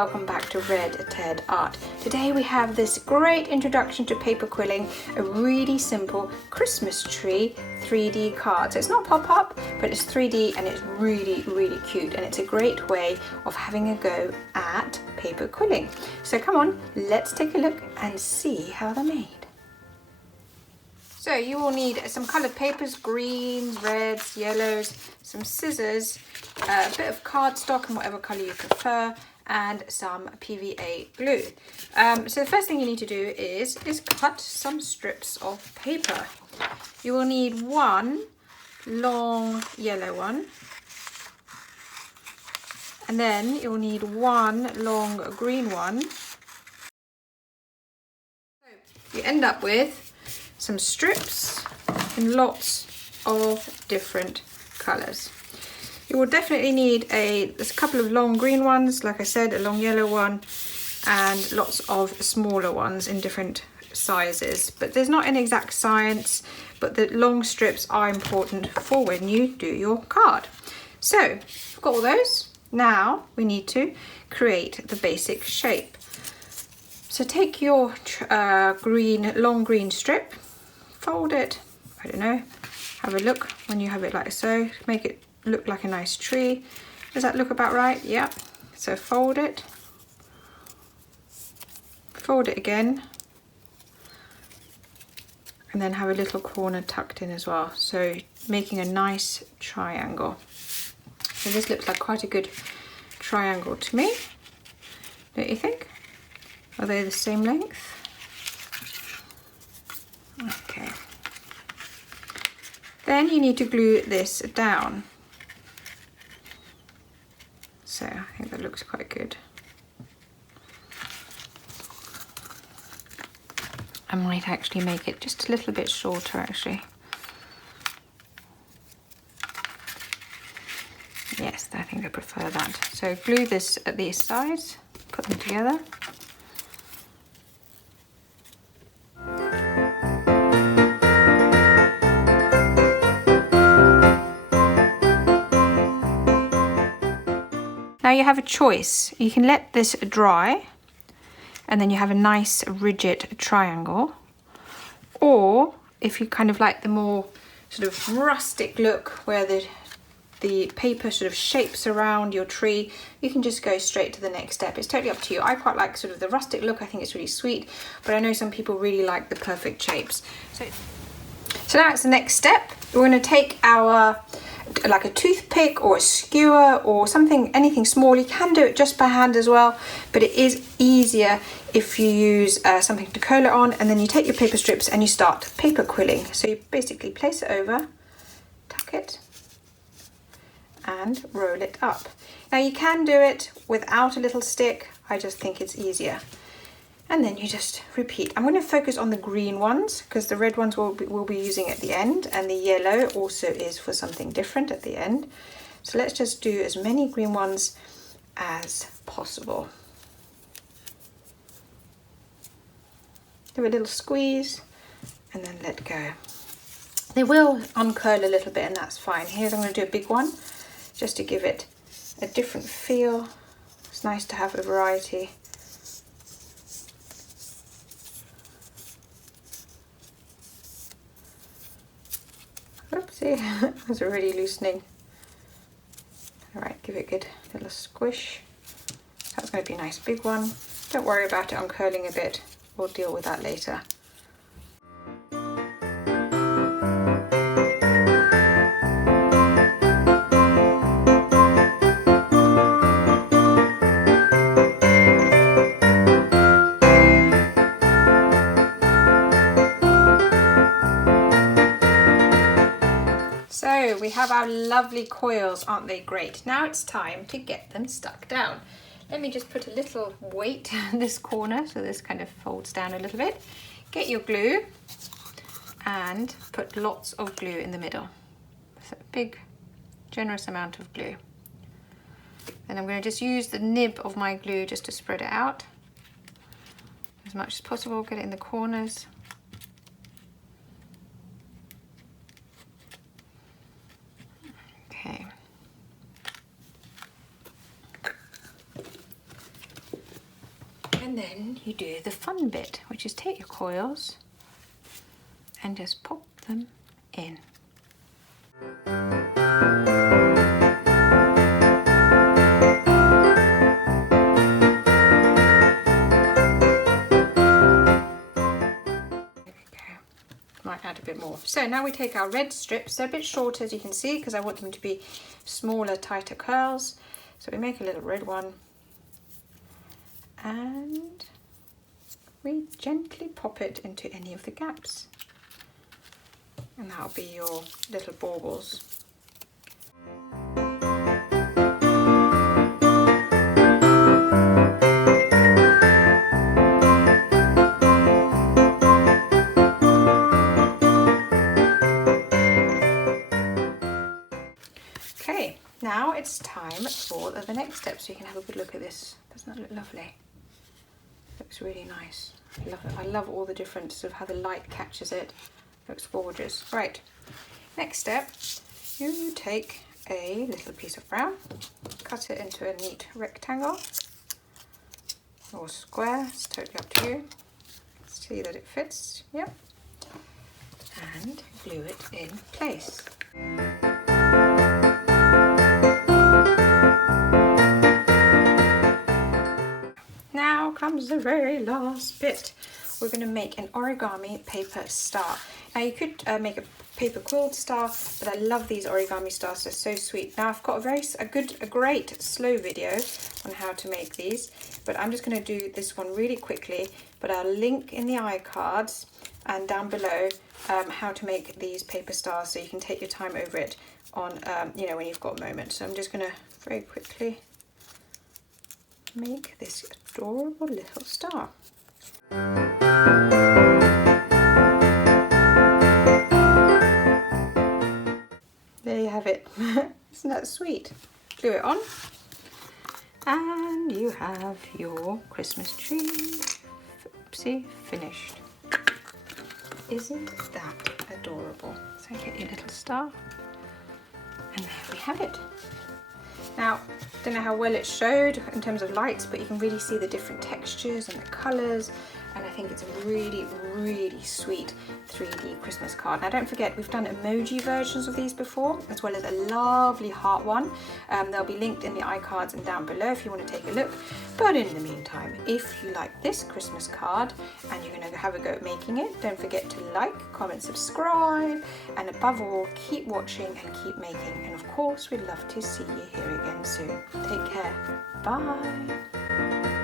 welcome back to Red Ted Art. Today we have this great introduction to paper quilling, a really simple Christmas tree 3D card. So it's not pop-up, but it's 3D and it's really, really cute, and it's a great way of having a go at paper quilling. So come on, let's take a look and see how they're made. So you will need some coloured papers, greens, reds, yellows, some scissors, a bit of cardstock in whatever colour you prefer, and some PVA glue. So the first thing you need to do is cut some strips of paper. You will need one long yellow one, and then you'll need one long green one. You end up with some strips in lots of different colours. You will definitely need there's a couple of long green ones, like I said, a long yellow one, and lots of smaller ones in different sizes. But there's not an exact science, but the long strips are important for when you do your card. So we've got all those. Now we need to create the basic shape. So take your long green strip, fold it, I don't know, have a look when you have it like so, make it look like a nice tree. Does that look about right? Yeah. So fold it again, and then have a little corner tucked in as well, so making a nice triangle. So this looks like quite a good triangle to me, don't you think? Are they the same length? Okay. Then you need to glue this down. So I think that looks quite good. I might actually make it just a little bit shorter actually. Yes, I think I prefer that. So glue this at these sides, put them together. Now you have a choice. You can let this dry and then you have a nice rigid triangle, or if you kind of like the more sort of rustic look where the paper sort of shapes around your tree, you can just go straight to the next step. It's totally up to you. I quite like sort of the rustic look. I think it's really sweet, but I know some people really like the perfect shapes. So now it's the next step. We're going to take our like a toothpick or a skewer or something, anything small. You can do it just by hand as well, but it is easier if you use something to curl it on, and then you take your paper strips and you start paper quilling. So you basically place it over, tuck it, and roll it up. Now you can do it without a little stick. I just think it's easier. And then you just repeat. I'm going to focus on the green ones because the red ones we'll be using at the end, and the yellow also is for something different at the end. So let's just do as many green ones as possible. Do a little squeeze and then let go. They will uncurl a little bit, and that's fine. Here's, I'm going to do a big one just to give it a different feel. It's nice to have a variety. Oopsie, that was already loosening. All right, give it a good little squish. That's going to be a nice big one. Don't worry about it uncurling a bit. We'll deal with that later. So we have our lovely coils, aren't they great? Now it's time to get them stuck down. Let me just put a little weight in this corner so this kind of folds down a little bit. Get your glue and put lots of glue in the middle. So a big, generous amount of glue. And I'm going to just use the nib of my glue just to spread it out as much as possible. Get it in the corners. Okay. And then you do the fun bit, which is take your coils and just pop them in. Might add a bit more. So now we take our red strips. They're a bit shorter, as you can see, because I want them to be smaller, tighter curls. So we make a little red one and we gently pop it into any of the gaps. And that'll be your little baubles. Okay, now it's time for the next step, so you can have a good look at this. Doesn't that look lovely? Looks really nice. I love it. I love all the different sort of how the light catches it. Looks gorgeous. Right, next step, you take a little piece of brown, cut it into a neat rectangle or square, it's totally up to you. See that it fits, yep, and glue it in place. Now comes the very last bit. We're going to make an origami paper star. Now you could make a paper quilled star, but I love these origami stars. They're so sweet. Now I've got a great slow video on how to make these, but I'm just going to do this one really quickly. But I'll link in the iCards and down below how to make these paper stars, so you can take your time over it on you know, when you've got a moment. So I'm just going to very quickly make this adorable little star. There you have it. Isn't that sweet? Glue it on and you have your Christmas tree. Oopsie, finished. Isn't that adorable? So get your little star and there we have it. Now, I don't know how well it showed in terms of lights, but you can really see the different textures and the colours, and I think it's a really, really sweet 3D Christmas card. Now don't forget, we've done emoji versions of these before, as well as a lovely heart one. They'll be linked in the iCards and down below if you want to take a look. But in the meantime, if you like this Christmas card and you're going to have a go at making it, don't forget to like, comment, subscribe, and above all, keep watching and keep making. And of course, we'd love to see you here again soon. Take care. Bye.